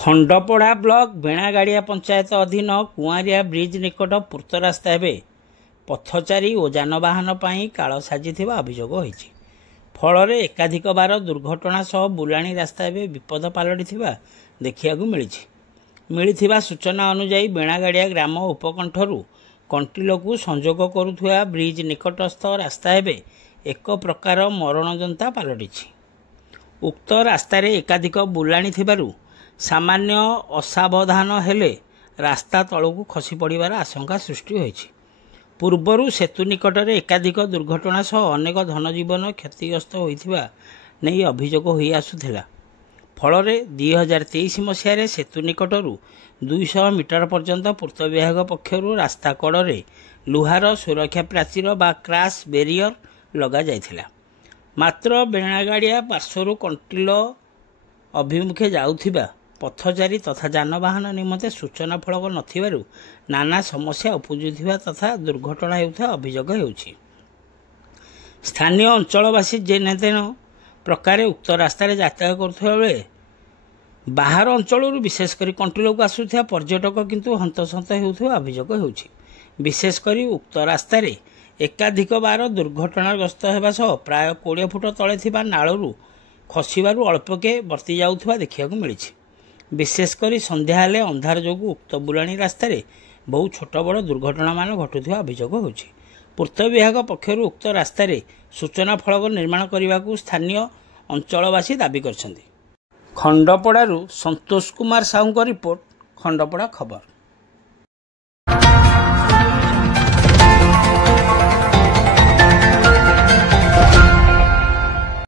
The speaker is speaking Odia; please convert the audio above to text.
ଖଣ୍ଡପଡ଼ା ବ୍ଲକ ବେଣାଗାଡ଼ିଆ ପଞ୍ଚାୟତ ଅଧୀନ କୁଆଁରିଆ ବ୍ରିଜ୍ ନିକଟ ପୂର୍ତ୍ତ ରାସ୍ତା ଏବେ ପଥଚାରୀ ଓ ଯାନବାହନ ପାଇଁ କାଳ ସାଜିଥିବା ଅଭିଯୋଗ ହୋଇଛି। ଫଳରେ ଏକାଧିକ ବାର ଦୁର୍ଘଟଣା ସହ ବୁଲାଣି ରାସ୍ତା ଏବେ ବିପଦ ପାଲଟିଥିବା ଦେଖିବାକୁ ମିଳିଛି। ମିଳିଥିବା ସୂଚନା ଅନୁଯାୟୀ ବେଣାଗାଡ଼ିଆ ଗ୍ରାମ ଉପକଣ୍ଠରୁ କଣ୍ଟିଲୋକୁ ସଂଯୋଗ କରୁଥିବା ବ୍ରିଜ୍ ନିକଟସ୍ଥ ରାସ୍ତା ଏବେ ଏକ ପ୍ରକାର ମରଣଯନ୍ତା ପାଲଟିଛି। ଉକ୍ତ ରାସ୍ତାରେ ଏକାଧିକ ବୁଲାଣି ଥିବାରୁ ସାମାନ୍ୟ ଅସାବଧାନ ହେଲେ ରାସ୍ତା ତଳକୁ ଖସି ପଡ଼ିବାର ଆଶଙ୍କା ସୃଷ୍ଟି ହୋଇଛି। ପୂର୍ବରୁ ସେତୁ ନିକଟରେ ଏକାଧିକ ଦୁର୍ଘଟଣା ସହ ଅନେକ ଧନଜୀବନ କ୍ଷତିଗ୍ରସ୍ତ ହୋଇଥିବା ନେଇ ଅଭିଯୋଗ ହୋଇ ଆସୁଥିଲା। ଫଳରେ 2023 ମସିହାରେ ସେତୁ ନିକଟରୁ 200 ମିଟର ପର୍ଯ୍ୟନ୍ତ ପୂର୍ତ୍ତ ବିଭାଗ ପକ୍ଷରୁ ରାସ୍ତା କଡ଼ରେ ଲୁହାର ସୁରକ୍ଷା ପ୍ରାଚୀର ବା କ୍ରାସ୍ ବ୍ୟାରିୟର ଲଗାଯାଇଥିଲା। ମାତ୍ର ବେଣାଗାଡ଼ିଆ ପାର୍ଶ୍ୱରୁ କଣ୍ଟିଲୋ ଅଭିମୁଖେ ଯାଉଥିବା ପଥଚାରୀ ତଥା ଯାନବାହନ ନିମନ୍ତେ ସୂଚନା ଫଳକ ନଥିବାରୁ ନାନା ସମସ୍ୟା ଉପୁଜୁଥିବା ତଥା ଦୁର୍ଘଟଣା ହେଉଥିବା ଅଭିଯୋଗ ହେଉଛି। ସ୍ଥାନୀୟ ଅଞ୍ଚଳବାସୀ ଯେନେତେନ ପ୍ରକାରେ ଉକ୍ତ ରାସ୍ତାରେ ଯାତାୟାତ କରୁଥିବା ବେଳେ ବାହାର ଅଞ୍ଚଳରୁ ବିଶେଷ କରି କଣ୍ଟିଲୋକୁ ଆସୁଥିବା ପର୍ଯ୍ୟଟକ କିନ୍ତୁ ହନ୍ତସନ୍ତ ହେଉଥିବା ଅଭିଯୋଗ ହେଉଛି। ବିଶେଷ କରି ଉକ୍ତ ରାସ୍ତାରେ ଏକାଧିକ ବାର ଦୁର୍ଘଟଣାଗ୍ରସ୍ତ ହେବା ସହ ପ୍ରାୟ 20 ଫୁଟ ତଳେ ଥିବା ନାଳରୁ ଖସିବାରୁ ଅଳ୍ପକେ ବର୍ତ୍ତି ଯାଉଥିବା ଦେଖିବାକୁ ମିଳିଛି। ବିଶେଷ କରି ସନ୍ଧ୍ୟା ହେଲେ ଅନ୍ଧାର ଯୋଗୁଁ ଉକ୍ତ ବୁଲାଣି ରାସ୍ତାରେ ବହୁ ଛୋଟ ବଡ଼ ଦୁର୍ଘଟଣାମାନ ଘଟୁଥିବା ଅଭିଯୋଗ ହେଉଛି। ପୂର୍ତ୍ତ ବିଭାଗ ପକ୍ଷରୁ ଉକ୍ତ ରାସ୍ତାରେ ସୂଚନା ଫଳକ ନିର୍ମାଣ କରିବାକୁ ସ୍ଥାନୀୟ ଅଞ୍ଚଳବାସୀ ଦାବି କରିଛନ୍ତି। ଖଣ୍ଡପଡ଼ାରୁ ସନ୍ତୋଷ କୁମାର ସାହୁଙ୍କ ରିପୋର୍ଟ, ଖଣ୍ଡପଡ଼ା ଖବର।